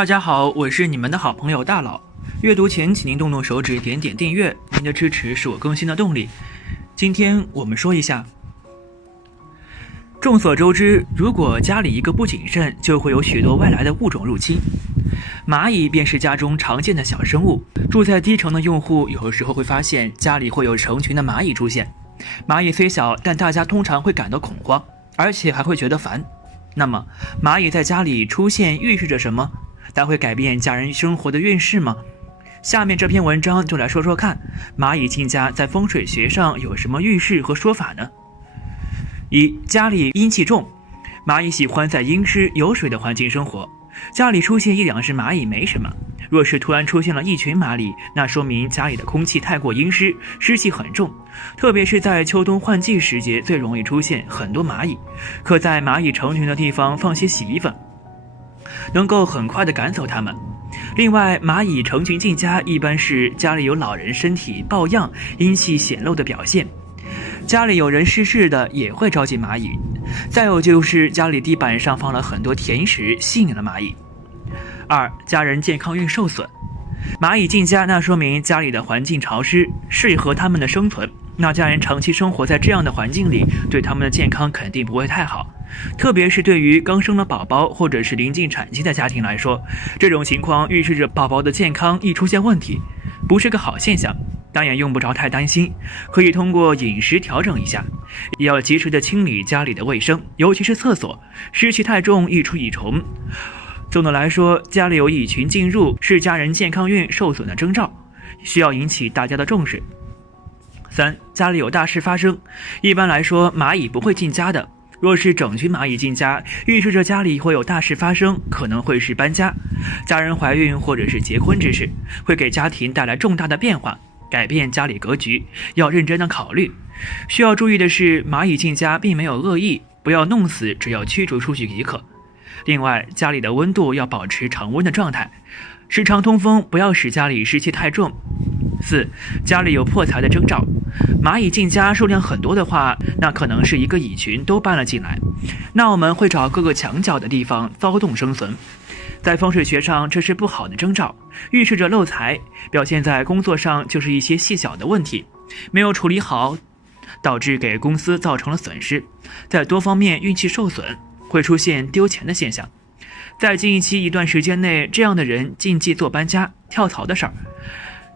大家好，我是你们的好朋友大佬。阅读前请您动动手指点点订阅，您的支持是我更新的动力。今天我们说一下，众所周知，如果家里一个不谨慎，就会有许多外来的物种入侵。蚂蚁便是家中常见的小生物，住在低层的用户有时候会发现家里会有成群的蚂蚁出现。蚂蚁虽小，但大家通常会感到恐慌，而且还会觉得烦。那么蚂蚁在家里出现预示着什么？它会改变家人生活的运势吗？下面这篇文章就来说说看，蚂蚁进家在风水学上有什么预示和说法呢？一、家里阴气重，蚂蚁喜欢在阴湿有水的环境生活，家里出现一两只蚂蚁没什么，若是突然出现了一群蚂蚁，那说明家里的空气太过阴湿，湿气很重，特别是在秋冬换季时节最容易出现很多蚂蚁。可在蚂蚁成群的地方放些洗衣粉，能够很快地赶走它们。另外，蚂蚁成群进家一般是家里有老人身体抱恙、阴气显露的表现，家里有人逝世的也会招进蚂蚁。再有就是家里地板上放了很多甜食，吸引了蚂蚁。二、家人健康运受损，蚂蚁进家，那说明家里的环境潮湿，适合他们的生存。那家人长期生活在这样的环境里，对他们的健康肯定不会太好。特别是对于刚生了宝宝或者是临近产期的家庭来说，这种情况预示着宝宝的健康易出现问题，不是个好现象。但也用不着太担心，可以通过饮食调整一下，也要及时的清理家里的卫生，尤其是厕所，湿气太重易出蚁虫。总的来说，家里有蚁群进入是家人健康运受损的征兆，需要引起大家的重视。三、家里有大事发生，一般来说蚂蚁不会进家的，若是整群蚂蚁进家，预示着家里会有大事发生，可能会是搬家、家人怀孕或者是结婚之事，会给家庭带来重大的变化，改变家里格局，要认真的考虑。需要注意的是，蚂蚁进家并没有恶意，不要弄死，只要驱逐出去即可。另外，家里的温度要保持常温的状态，时常通风，不要使家里湿气太重。四、家里有破财的征兆，蚂蚁进家数量很多的话，那可能是一个蚁群都搬了进来，那我们会找各个墙角的地方骚动生存。在风水学上，这是不好的征兆，预示着漏财，表现在工作上就是一些细小的问题没有处理好，导致给公司造成了损失，在多方面运气受损，会出现丢钱的现象。在近期一段时间内，这样的人禁忌做搬家、跳槽的事儿。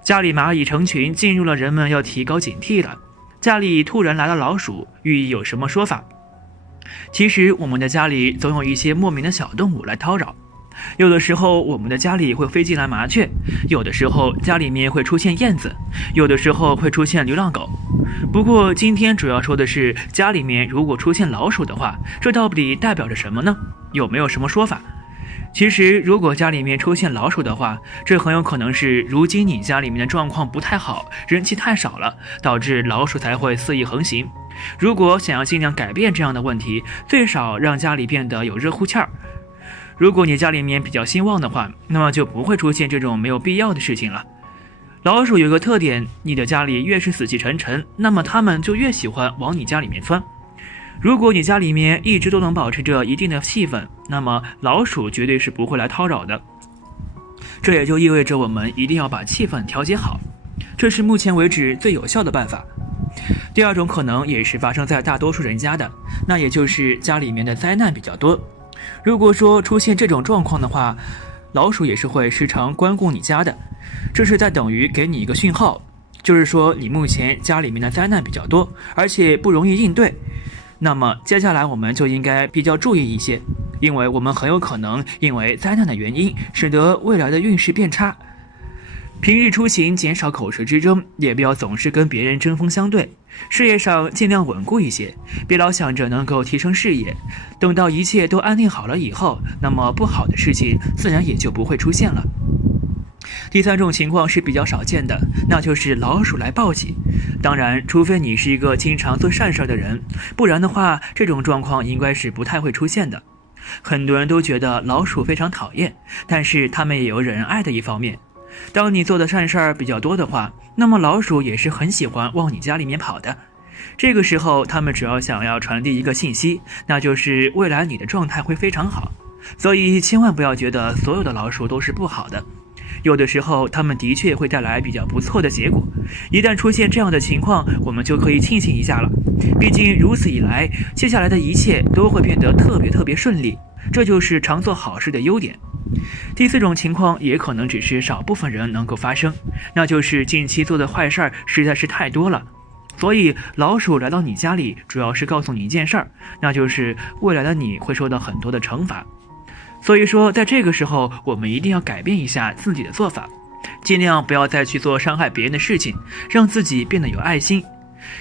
家里蚂蚁成群进入了，人们要提高警惕了。家里突然来了老鼠，寓意有什么说法？其实我们的家里总有一些莫名的小动物来叨扰，有的时候我们的家里会飞进来麻雀，有的时候家里面会出现燕子，有的时候会出现流浪狗。不过今天主要说的是，家里面如果出现老鼠的话，这到底代表着什么呢？有没有什么说法？其实如果家里面出现老鼠的话，这很有可能是如今你家里面的状况不太好，人气太少了，导致老鼠才会肆意横行。如果想要尽量改变这样的问题，最少让家里变得有热乎气儿。如果你家里面比较兴旺的话，那么就不会出现这种没有必要的事情了。老鼠有个特点，你的家里越是死气沉沉，那么它们就越喜欢往你家里面钻。如果你家里面一直都能保持着一定的气氛，那么老鼠绝对是不会来叨扰的。这也就意味着我们一定要把气氛调节好，这是目前为止最有效的办法。第二种可能也是发生在大多数人家的，那也就是家里面的灾难比较多。如果说出现这种状况的话，老鼠也是会时常光顾你家的，这是在等于给你一个讯号，就是说你目前家里面的灾难比较多，而且不容易应对。那么接下来我们就应该比较注意一些，因为我们很有可能因为灾难的原因，使得未来的运势变差。平日出行减少口舌之争，也不要总是跟别人针锋相对，事业上尽量稳固一些，别老想着能够提升事业，等到一切都安定好了以后，那么不好的事情自然也就不会出现了。第三种情况是比较少见的，那就是老鼠来报喜。当然，除非你是一个经常做善事的人，不然的话，这种状况应该是不太会出现的。很多人都觉得老鼠非常讨厌，但是他们也有忍爱的一方面。当你做的善事儿比较多的话，那么老鼠也是很喜欢往你家里面跑的。这个时候他们主要想要传递一个信息，那就是未来你的状态会非常好。所以千万不要觉得所有的老鼠都是不好的，有的时候它们的确会带来比较不错的结果。一旦出现这样的情况，我们就可以庆幸一下了，毕竟如此一来，接下来的一切都会变得特别顺利，这就是常做好事的优点。第四种情况也可能只是少部分人能够发生，那就是近期做的坏事儿实在是太多了。所以老鼠来到你家里，主要是告诉你一件事儿，那就是未来的你会受到很多的惩罚。所以说在这个时候，我们一定要改变一下自己的做法，尽量不要再去做伤害别人的事情，让自己变得有爱心。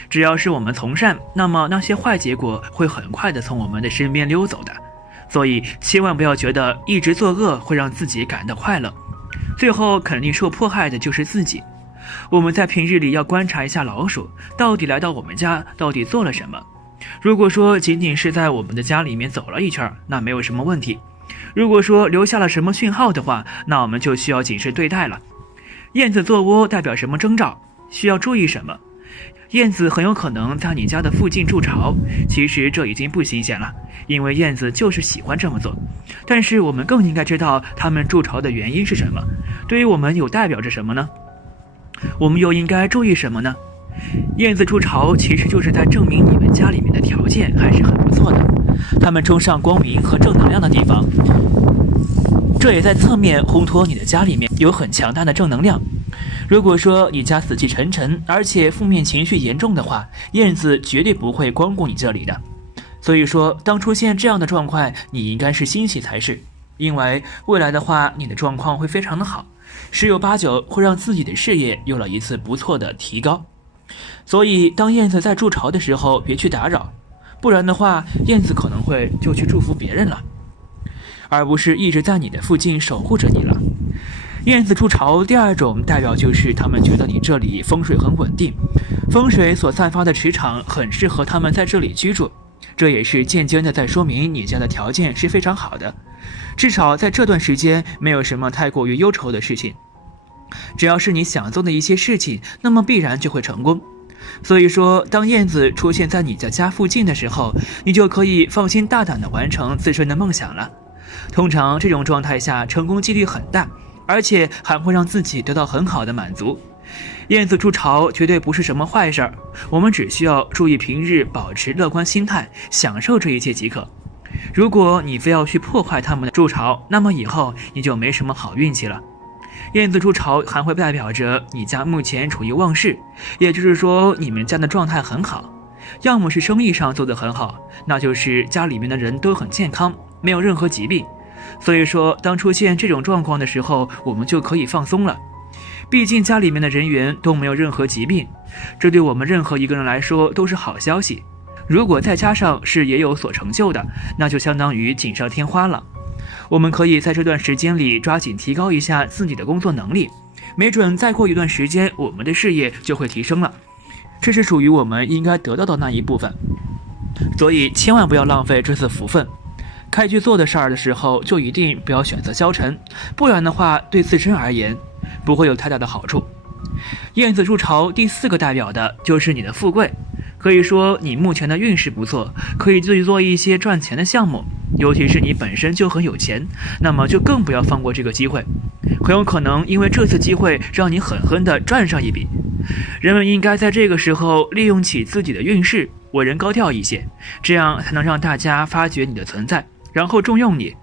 只要是我们从善，那么那些坏结果会很快的从我们的身边溜走的。所以千万不要觉得一直作恶会让自己感到快乐，最后肯定受迫害的就是自己。我们在平日里要观察一下老鼠到底来到我们家到底做了什么。如果说仅仅是在我们的家里面走了一圈，那没有什么问题。如果说留下了什么讯号的话，那我们就需要谨慎对待了。燕子做窝代表什么征兆？需要注意什么？燕子很有可能在你家的附近筑巢，其实这已经不新鲜了，因为燕子就是喜欢这么做。但是我们更应该知道它们筑巢的原因是什么，对于我们有代表着什么呢？我们又应该注意什么呢？燕子筑巢其实就是在证明你们家里面的条件还是很不错的，它们冲上光明和正能量的地方，这也在侧面烘托你的家里面有很强大的正能量。如果说你家死气沉沉，而且负面情绪严重的话，燕子绝对不会光顾你这里的。所以说当出现这样的状况，你应该是欣喜才是，因为未来的话你的状况会非常的好，十有八九会让自己的事业有了一次不错的提高。所以当燕子在筑巢的时候别去打扰，不然的话燕子可能会就去祝福别人了，而不是一直在你的附近守护着你了。燕子筑巢第二种代表就是他们觉得你这里风水很稳定，风水所散发的磁场很适合他们在这里居住，这也是间接的在说明你家的条件是非常好的，至少在这段时间没有什么太过于忧愁的事情。只要是你想做的一些事情，那么必然就会成功。所以说当燕子出现在你的家附近的时候，你就可以放心大胆地完成自身的梦想了。通常这种状态下成功几率很大，而且还会让自己得到很好的满足。燕子筑巢绝对不是什么坏事儿，我们只需要注意平日保持乐观心态，享受这一切即可。如果你非要去破坏他们的筑巢，那么以后你就没什么好运气了。燕子筑巢还会代表着你家目前处于旺势，也就是说你们家的状态很好，要么是生意上做得很好，那就是家里面的人都很健康，没有任何疾病。所以说当出现这种状况的时候，我们就可以放松了，毕竟家里面的人员都没有任何疾病，这对我们任何一个人来说都是好消息。如果再加上是也有所成就的，那就相当于锦上添花了。我们可以在这段时间里抓紧提高一下自己的工作能力，没准再过一段时间我们的事业就会提升了，这是属于我们应该得到的那一部分。所以千万不要浪费这次福分，该去做的事儿的时候就一定不要选择消沉，不然的话对自身而言不会有太大的好处。燕子筑巢第四个代表的就是你的富贵，可以说你目前的运势不错，可以去做一些赚钱的项目，尤其是你本身就很有钱，那么就更不要放过这个机会，很有可能因为这次机会让你狠狠地赚上一笔。人们应该在这个时候利用起自己的运势，为人高调一些，这样才能让大家发觉你的存在，然后重用你。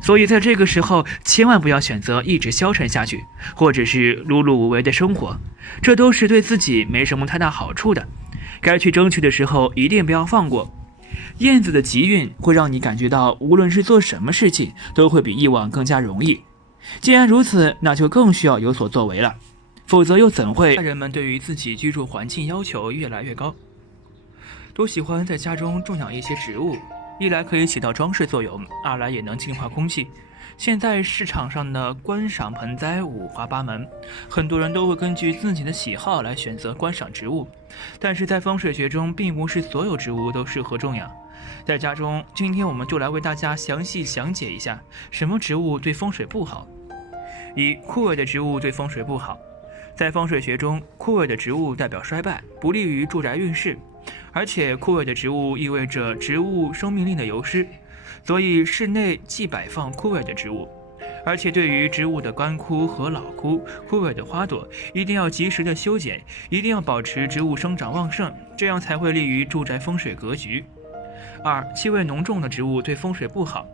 所以在这个时候千万不要选择一直消沉下去，或者是碌碌无为的生活，这都是对自己没什么太大好处的。该去争取的时候一定不要放过。燕子的吉运会让你感觉到无论是做什么事情都会比以往更加容易，既然如此，那就更需要有所作为了，否则又怎会人们对于自己居住环境要求越来越高，都喜欢在家中种养一些植物，一来可以起到装饰作用，二来也能净化空气。现在市场上的观赏盆栽五花八门，很多人都会根据自己的喜好来选择观赏植物，但是在风水学中并不是所有植物都适合种养。在家中，今天我们就来为大家详细讲解一下什么植物对风水不好。一、枯萎的植物对风水不好。在风水学中，枯萎的植物代表衰败，不利于住宅运势，而且枯萎的植物意味着植物生命力的流失，所以室内忌摆放枯萎的植物。而且对于植物的干枯和老枯萎的花朵，一定要及时的修剪，一定要保持植物生长旺盛，这样才会利于住宅风水格局。2. 气味浓重的植物对风水不好。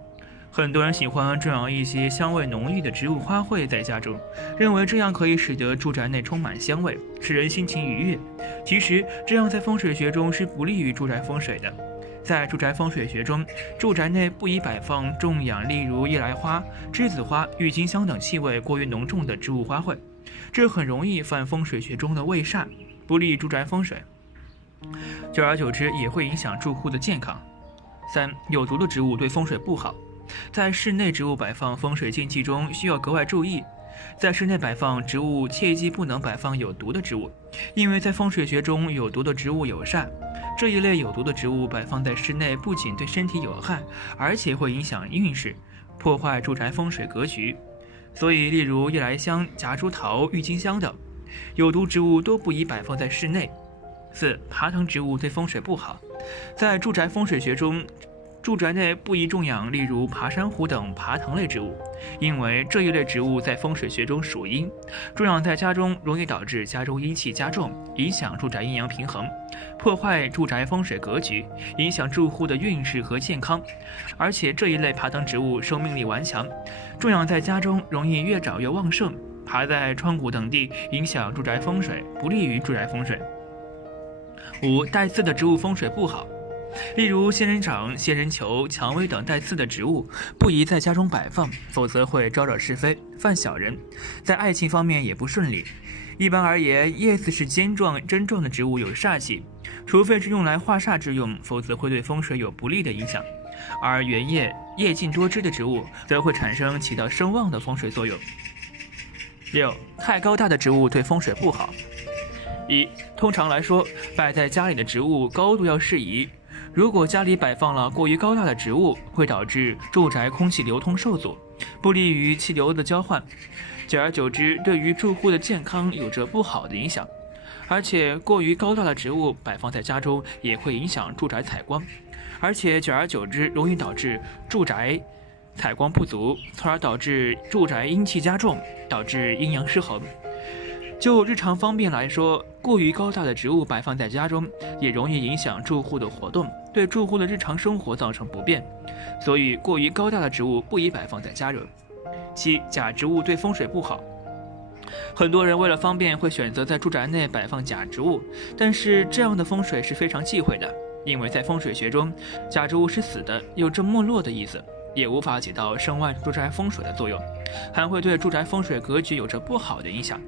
很多人喜欢种养一些香味浓郁的植物花卉在家中，认为这样可以使得住宅内充满香味，使人心情愉悦。其实这样在风水学中是不利于住宅风水的。在住宅风水学中，住宅内不宜摆放种养例如夜来花、栀子花、郁金香等气味过于浓重的植物花卉，这很容易犯风水学中的卫煞，不利住宅风水，久而久之也会影响住户的健康。3. 有毒的植物对风水不好。在室内植物摆放风水禁忌中需要格外注意，在室内摆放植物切记不能摆放有毒的植物，因为在风水学中有毒的植物有煞，这一类有毒的植物摆放在室内不仅对身体有害，而且会影响运势，破坏住宅风水格局。所以例如夜来香、夹竹桃、郁金香等有毒植物都不宜摆放在室内。4. 爬藤植物对风水不好。在住宅风水学中，住宅内不宜种养例如爬山虎等爬藤类植物，因为这一类植物在风水学中属阴，种养在家中容易导致家中阴气加重，影响住宅阴阳平衡，破坏住宅风水格局，影响住户的运势和健康。而且这一类爬藤植物生命力顽强，种养在家中容易越长越旺盛，爬在窗户等地影响住宅风水，不利于住宅风水。5. 带刺的植物风水不好。例如仙人掌、仙人球、蔷薇等带刺的植物不宜在家中摆放，否则会招惹是非，犯小人，在爱情方面也不顺利。一般而言，叶子是尖状、针状的植物有煞气，除非是用来化煞之用，否则会对风水有不利的影响。而圆叶、叶茎多枝的植物则会产生起到声望的风水作用。6. 太高大的植物对风水不好。1. 通常来说，摆在家里的植物高度要适宜。如果家里摆放了过于高大的植物，会导致住宅空气流通受阻，不利于气流的交换，久而久之对于住户的健康有着不好的影响。而且过于高大的植物摆放在家中也会影响住宅采光，而且久而久之容易导致住宅采光不足，从而导致住宅阴气加重，导致阴阳失衡。就日常方便来说，过于高大的植物摆放在家中也容易影响住户的活动，对住户的日常生活造成不便，所以过于高大的植物不宜摆放在家中。7. 假植物对风水不好。很多人为了方便会选择在住宅内摆放假植物，但是这样的风水是非常忌讳的，因为在风水学中，假植物是死的，有着没落的意思，也无法起到胜万住宅风水的作用，还会对住宅风水格局有着不好的影响。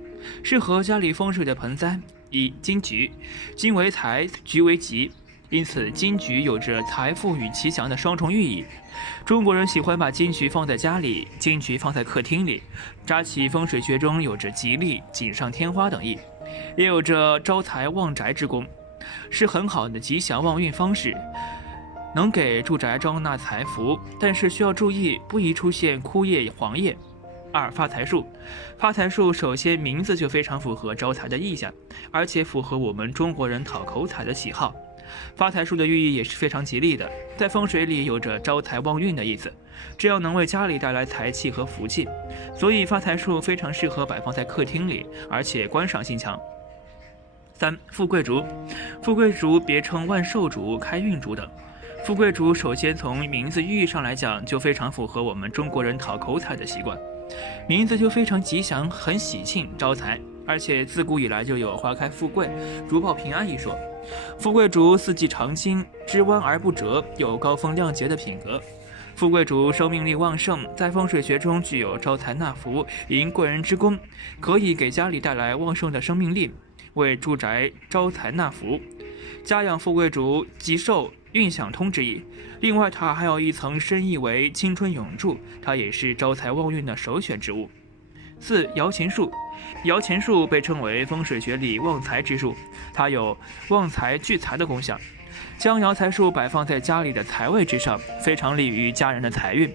适合家里风水的盆栽：1. 金桔，金为财，桔为吉，因此金桔有着财富与吉祥的双重寓意。中国人喜欢把金桔放在家里，金桔放在客厅里，扎起风水学中有着吉利、锦上添花等意，也有着招财旺宅之功，是很好的吉祥旺运方式，能给住宅招纳财福，但是需要注意，不宜出现枯叶、黄叶。2. 发财树。发财树首先名字就非常符合招财的意象，而且符合我们中国人讨口彩的喜好。发财树的寓意也是非常吉利的，在风水里有着招财旺运的意思，这样能为家里带来财气和福气，所以发财树非常适合摆放在客厅里，而且观赏性强。3. 富贵竹。富贵竹别称万寿竹、开运竹等。富贵竹首先从名字寓意上来讲，就非常符合我们中国人讨口彩的习惯，名字就非常吉祥，很喜庆招财，而且自古以来就有花开富贵、竹报平安一说。富贵竹四季常青，枝弯而不折，有高风亮节的品格。富贵竹生命力旺盛，在风水学中具有招财纳福、迎贵人之功，可以给家里带来旺盛的生命力，为住宅招财纳福。家养富贵竹吉寿运享通之意，另外它还有一层深意为青春永驻，它也是招财旺运的首选植物。4. 摇钱树。摇钱树被称为风水学里旺财之树，它有旺财聚财的功效。将摇财树摆放在家里的财位之上，非常利于家人的财运。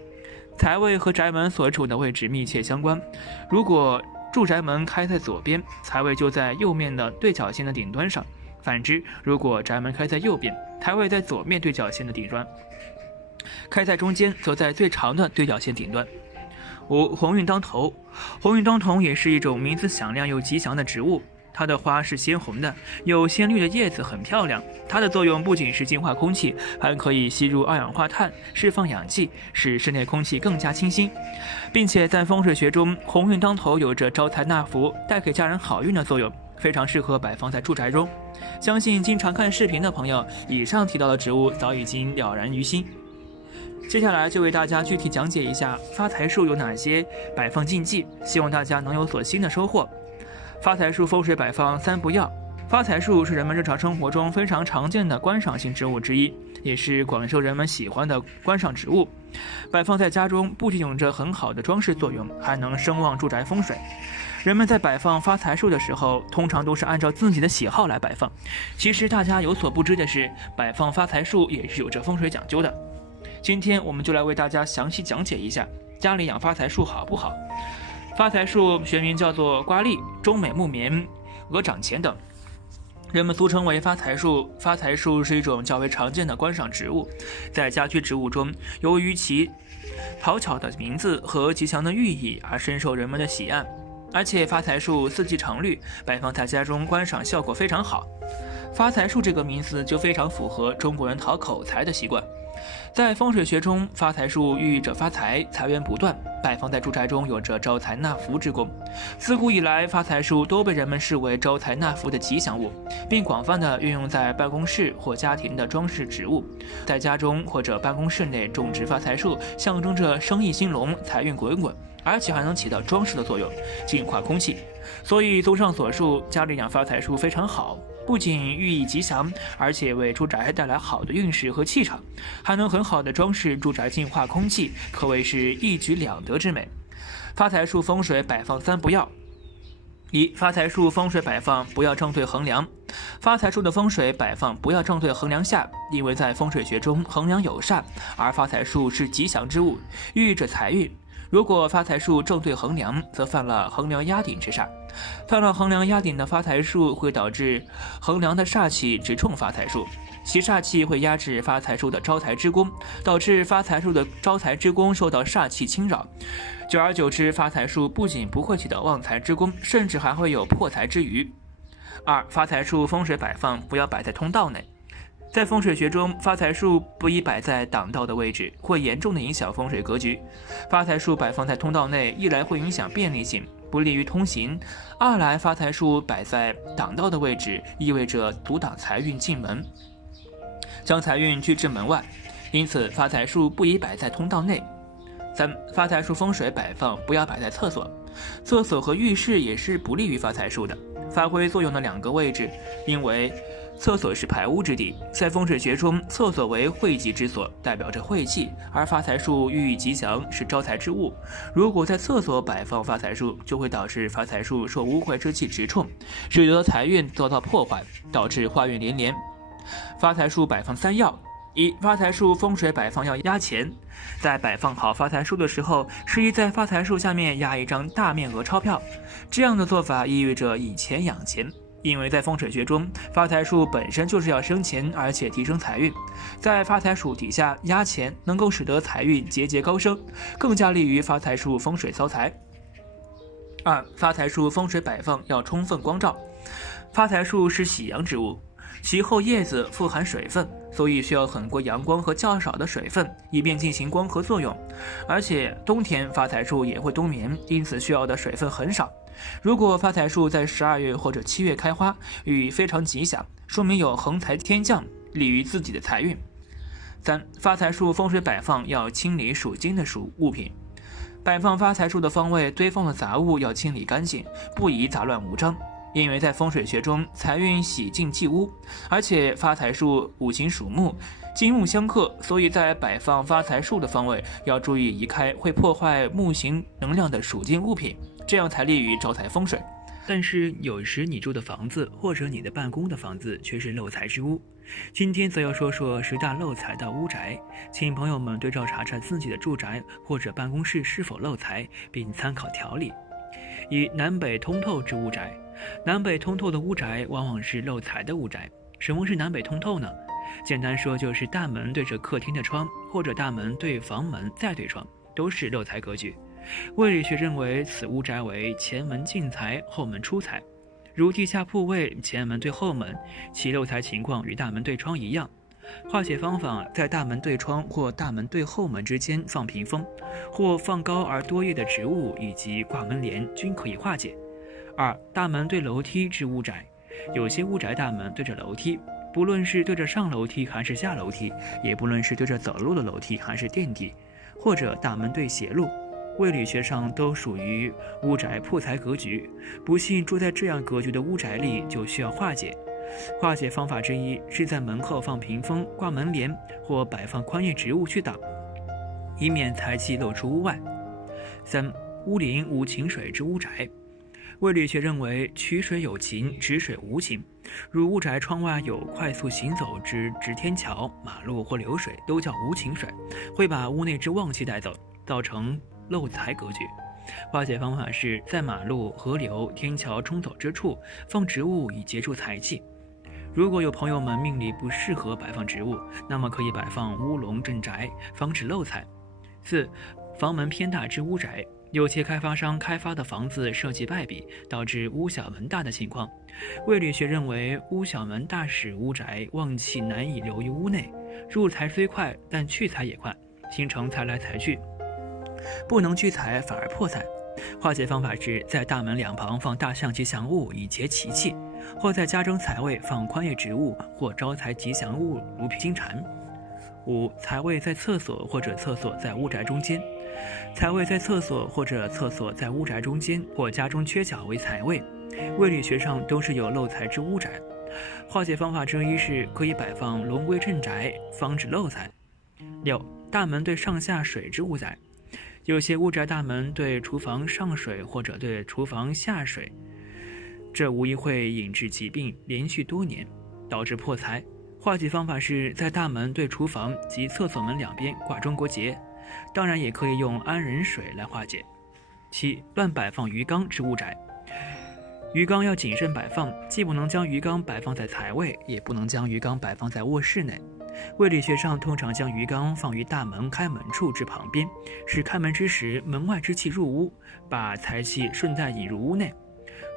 财位和宅门所处的位置密切相关，如果住宅门开在左边，财位就在右面的对角线的顶端上，反之，如果宅门开在右边，财位在左面对角线的顶端。开在中间，则在最长的对角线顶端。5. 鸿运当头。鸿运当头也是一种名字响亮又吉祥的植物，它的花是鲜红的，有鲜绿的叶子，很漂亮。它的作用不仅是净化空气，还可以吸入二氧化碳，释放氧气，使室内空气更加清新。并且在风水学中，鸿运当头有着招财纳福、带给家人好运的作用，非常适合摆放在住宅中。相信经常看视频的朋友，以上提到的植物早已经了然于心。接下来就为大家具体讲解一下发财树有哪些摆放禁忌，希望大家能有所新的收获。发财树风水摆放3不要。发财树是人们日常生活中非常常见的观赏性植物之一，也是广受人们喜欢的观赏植物。摆放在家中不仅有着很好的装饰作用，还能声望住宅风水。人们在摆放发财树的时候，通常都是按照自己的喜好来摆放。其实大家有所不知的是，摆放发财树也是有着风水讲究的。今天我们就来为大家详细讲解一下，家里养发财树好不好？发财树学名叫做瓜栎、中美木棉、鹅掌钱等，人们俗称为发财树。发财树是一种较为常见的观赏植物，在家居植物中，由于其讨巧的名字和吉祥的寓意而深受人们的喜爱。而且发财树四季常绿，摆放在家中观赏效果非常好。发财树这个名字就非常符合中国人讨口财的习惯。在风水学中，发财树寓意着发财，财源不断，摆放在住宅中有着招财纳福之功。自古以来，发财树都被人们视为招财纳福的吉祥物，并广泛的运用在办公室或家庭的装饰植物。在家中或者办公室内种植发财树，象征着生意兴隆，财运滚滚，而且还能起到装饰的作用，净化空气。所以综上所述，家里养发财树非常好，不仅寓意吉祥，而且为住宅带来好的运势和气场，还能很好的装饰住宅，净化空气，可谓是一举两得之美。发财树风水摆放3不要。1. 发财树风水摆放不要正对横梁。发财树的风水摆放不要正对横梁下，因为在风水学中，横梁有煞，而发财树是吉祥之物，寓意着财运。如果发财树正对横梁，则犯了横梁压顶之煞。犯了横梁压顶的发财树会导致横梁的煞气直冲发财树，其煞气会压制发财树的招财之功，导致发财树的招财之功受到煞气侵扰。久而久之，发财树不仅不会起到旺财之功，甚至还会有破财之余。2. 发财树风水摆放不要摆在通道内。在风水学中，发财树不宜摆在挡道的位置，会严重的影响风水格局。发财树摆放在通道内，一来会影响便利性，不利于通行；二来发财树摆在挡道的位置，意味着阻挡财运进门，将财运拒至门外，因此发财树不宜摆在通道内。3. 发财树风水摆放不要摆在厕所。厕所和浴室也是不利于发财树的，发挥作用的2个位置，因为厕所是排污之地，在风水学中，厕所为晦气之所，代表着晦气，而发财树寓意吉祥，是招财之物。如果在厕所摆放发财树，就会导致发财树受污秽之气直冲，使得财运遭到破坏，导致坏运连连。发财树摆放3要。1. 发财树风水摆放要压钱。在摆放好发财树的时候，适宜在发财树下面压一张大面额钞票，这样的做法意味着以钱养钱。因为在风水学中，发财树本身就是要生钱，而且提升财运，在发财树底下压钱，能够使得财运节节高升，更加利于发财树风水招财。2. 发财树风水摆放要充分光照。发财树是喜阳植物，其后叶子富含水分，所以需要很多阳光和较少的水分，以便进行光合作用。而且冬天发财树也会冬眠，因此需要的水分很少。如果发财树在12月或者7月开花，寓意非常吉祥，说明有横财天降，利于自己的财运。3. 发财树风水摆放要清理属金的物品。摆放发财树的方位堆放的杂物要清理干净，不宜杂乱无章。因为在风水学中，财运喜进忌污，而且发财树五行属木，金木相克，所以在摆放发财树的方位要注意移开会破坏木型能量的属金物品，这样才利于招财风水。但是有时你住的房子或者你的办公的房子却是漏财之屋。今天则要说说10大漏财的屋宅，请朋友们对照查查自己的住宅或者办公室是否漏财，并参考条例。1. 南北通透之屋宅。南北通透的屋宅往往是漏财的屋宅。什么是南北通透呢？简单说就是大门对着客厅的窗，或者大门对房门再对窗，都是漏财格局。魏理学认为此屋宅为前门进财，后门出财。如地下铺位前门对后门，其漏财情况与大门对窗一样。化解方法在大门对窗或大门对后门之间放屏风，或放高而多叶的植物，以及挂门帘均可以化解。二、大门对楼梯之屋宅，有些屋宅大门对着楼梯，不论是对着上楼梯还是下楼梯，也不论是对着走路的楼梯还是电梯，或者大门对斜路，魏理学上都属于屋宅破财格局。不幸住在这样格局的屋宅里，就需要化解。化解方法之一是在门后放屏风、挂门帘或摆放宽叶植物去挡，以免财气漏出屋外。三、屋邻无情水之屋宅，魏理学认为曲水有情，直水无情。如屋宅窗外有快速行走之直天桥、马路或流水，都叫无情水，会把屋内之旺气带走，造成漏财格局。化解方法是在马路、河流、天桥冲走之处放植物，以接触财气。如果有朋友们命里不适合摆放植物，那么可以摆放乌龙镇宅，防止漏财。四、房门偏大之屋宅，有些开发商开发的房子设计败笔，导致屋小门大的情况。魏理学认为屋小门大使屋宅旺气难以流于屋内，入财虽快，但去财也快，形成财来财去，不能聚财反而破财。化解方法是在大门两旁放大象吉祥物以结奇气，或在家中财位放宽叶植物或招财吉祥物如金蝉。五、财位在厕所或者厕所在屋宅中间，财位在厕所或者厕所在屋宅中间或家中缺角为财位，魏理学上都是有漏财之屋宅。化解方法之一是可以摆放龙龟镇宅，防止漏财。六、大门对上下水之屋宅，有些屋宅大门对厨房上水或者对厨房下水，这无疑会引致疾病连续多年，导致破财。化解方法是在大门对厨房及厕所门两边挂中国结，当然也可以用安人水来化解。七、乱摆放鱼缸之屋宅，鱼缸要谨慎摆放，既不能将鱼缸摆放在财位，也不能将鱼缸摆放在卧室内。魏理学上通常将鱼缸放于大门开门处之旁边，使开门之时门外之气入屋，把财气顺带引入屋内。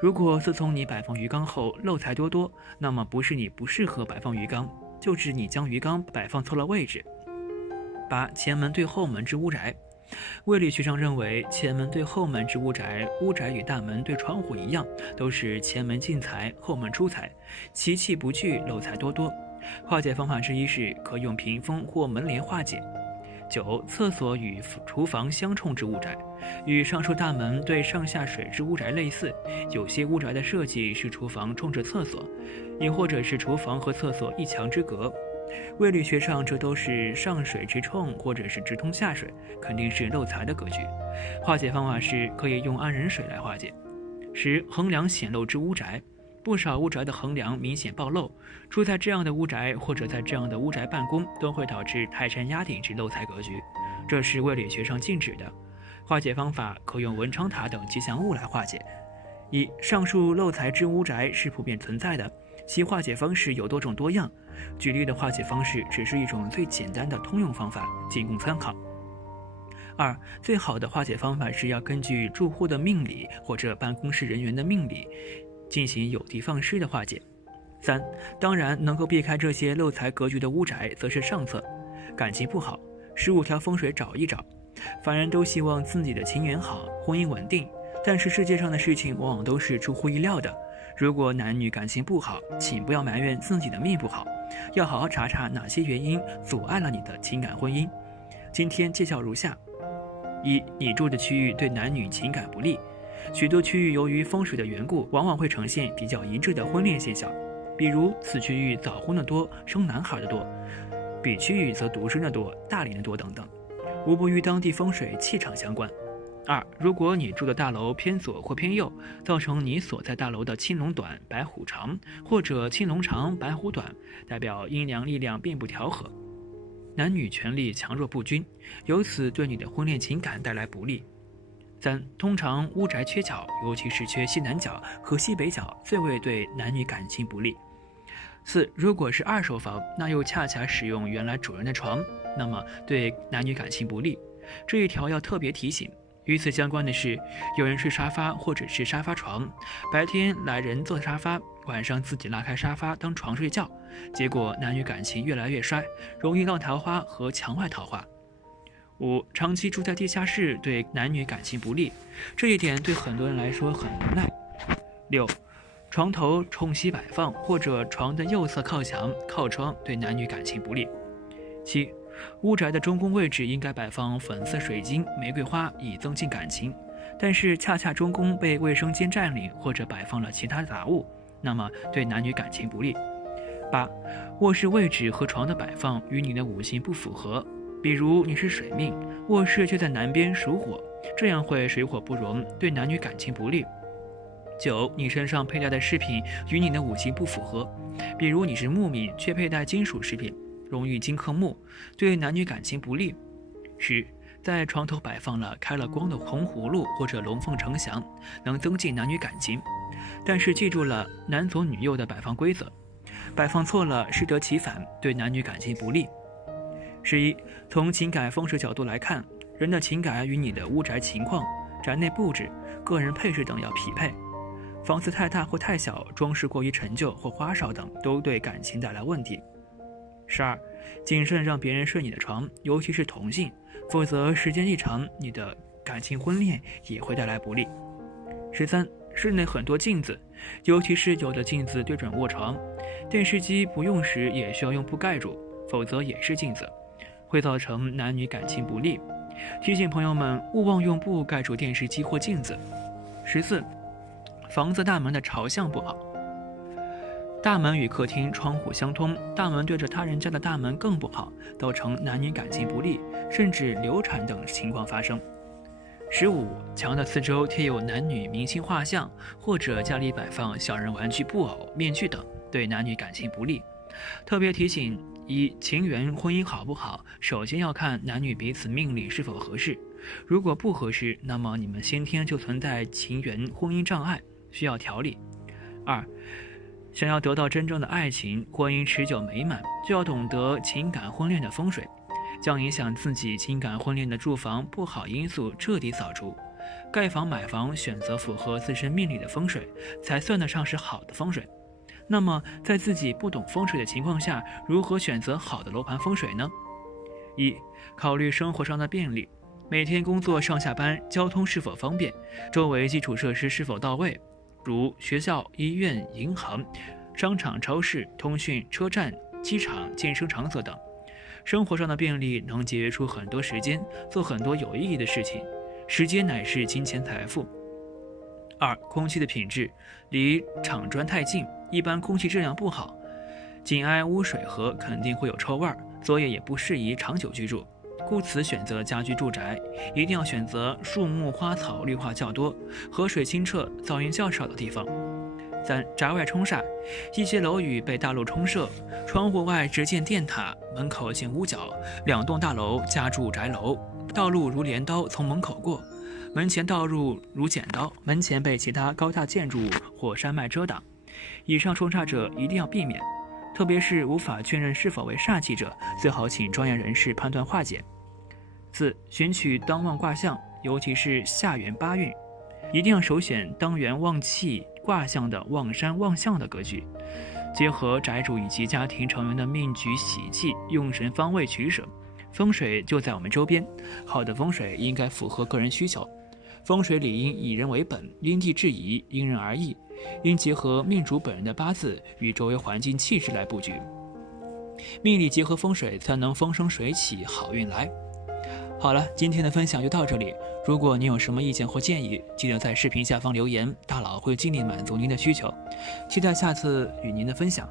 如果自从你摆放鱼缸后漏财多多，那么不是你不适合摆放鱼缸，就是你将鱼缸摆放错了位置。八、前门对后门之屋宅，魏理学上认为前门对后门之屋宅，屋宅与大门对窗户一样，都是前门进财，后门出财，其气不聚，漏财多多。化解方法之一是可用屏风或门帘化解。九、厕所与厨房相冲之屋宅，与上述大门对上下水之屋宅类似，有些屋宅的设计是厨房冲着厕所，也或者是厨房和厕所一墙之隔。魏理学上这都是上水直冲或者是直通下水，肯定是漏财的格局。化解方法是可以用安人水来化解。十、横梁显露之屋宅，不少屋宅的横梁明显暴露，住在这样的屋宅或者在这样的屋宅办公，都会导致泰山压顶之漏财格局，这是魏理学上禁止的。化解方法可用文昌塔等吉祥物来化解。一、上述漏财之屋宅是普遍存在的，其化解方式有多种多样，举例的化解方式只是一种最简单的通用方法，仅供参考。二、最好的化解方法是要根据住户的命理或者办公室人员的命理进行有的放矢的化解。三、当然能够避开这些漏财格局的屋宅则是上策。感情不好，15条风水找一找。凡人都希望自己的情缘好，婚姻稳定，但是世界上的事情往往都是出乎意料的。如果男女感情不好，请不要埋怨自己的命不好，要好好查查哪些原因阻碍了你的情感婚姻。今天介绍如下：一、你住的区域对男女情感不利，许多区域由于风水的缘故，往往会呈现比较一致的婚恋现象，比如此区域早婚的多，生男孩的多，彼区域则独生的多，大龄的多等等，无不与当地风水气场相关。二、如果你住的大楼偏左或偏右，造成你所在大楼的青龙短，白虎长，或者青龙长，白虎短，代表阴阳力量并不调和，男女权力强弱不均，由此对你的婚恋情感带来不利。三、通常屋宅缺角，尤其是缺西南角和西北角，最为对男女感情不利。4. 如果是二手房，那又恰恰使用原来主人的床，那么对男女感情不利。这一条要特别提醒。与此相关的是，有人睡沙发或者是沙发床，白天来人坐沙发，晚上自己拉开沙发当床睡觉，结果男女感情越来越衰，容易闹桃花和墙外桃花。5. 长期住在地下室对男女感情不利，这一点对很多人来说很无奈。6. 床头冲西摆放或者床的右侧靠墙靠窗对男女感情不利。7. 屋宅的中宫位置应该摆放粉色水晶、玫瑰花，以增进感情，但是恰恰中宫被卫生间占领或者摆放了其他杂物，那么对男女感情不利。8. 卧室位置和床的摆放与你的五行不符合，比如你是水命，卧室却在南边属火，这样会水火不容，对男女感情不利。9. 你身上佩戴的饰品与你的五行不符合，比如你是木命却佩戴金属饰品，容易金克木，对男女感情不利。10. 在床头摆放了开了光的红葫芦或者龙凤呈祥，能增进男女感情，但是记住了男左女右的摆放规则，摆放错了适得其反，对男女感情不利。11. 从情感风水角度来看，人的情感与你的屋宅情况、宅内布置、个人配饰等要匹配，房子太大或太小，装饰过于陈旧或花哨等，都对感情带来问题。12. 谨慎让别人睡你的床，尤其是同性，否则时间一长，你的感情婚恋也会带来不利。13. 室内很多镜子，尤其是有的镜子对准卧床，电视机不用时也需要用布盖住，否则也是镜子，会造成男女感情不利。提醒朋友们勿忘用布盖住电视机或镜子。14. 房子大门的朝向不好，大门与客厅窗户相通，大门对着他人家的大门更不好，造成男女感情不利，甚至流产等情况发生。15. 墙的四周贴有男女明星画像，或者家里摆放小人玩具、布偶、面具等，对男女感情不利。特别提醒：一、情缘婚姻好不好，首先要看男女彼此命理是否合适，如果不合适，那么你们先天就存在情缘婚姻障碍，需要调理。2. 想要得到真正的爱情，婚姻持久美满，就要懂得情感婚恋的风水，将影响自己情感婚恋的住房不好因素彻底扫除。盖房买房选择符合自身命理的风水，才算得上是好的风水。那么在自己不懂风水的情况下，如何选择好的楼盘风水呢？一、考虑生活上的便利，每天工作上下班交通是否方便，周围基础设施是否到位，如学校、医院、银行、商场、超市、通讯、车站、机场、健身场所等。生活上的便利能节约出很多时间，做很多有意义的事情。时间乃是金钱财富。2. 空气的品质，离厂砖太近，一般空气质量不好，紧挨污水河肯定会有臭味，作业也不适宜长久居住。故此选择家居住宅，一定要选择树木花草绿化较多、河水清澈、噪音较少的地方。3. 宅外冲煞，一些楼宇被大路冲射，窗户外直见电塔，门口见屋角，两栋大楼加住宅楼，道路如镰刀从门口过，门前道路如剪刀，门前被其他高大建筑物或山脉遮挡。以上冲煞者一定要避免，特别是无法确认是否为煞气者，最好请专业人士判断化解。4. 选取当旺卦象，尤其是下元八运，一定要首选当元旺气卦象的旺山旺相的格局，结合宅主以及家庭成员的命局喜气，用神方位取舍。风水就在我们周边，好的风水应该符合个人需求。风水理应以人为本，因地制宜，因人而异，应结合命主本人的八字与周围环境气质来布局。命理结合风水，才能风生水起，好运来。好了，今天的分享就到这里。如果您有什么意见或建议，记得在视频下方留言，大佬会尽力满足您的需求。期待下次与您的分享。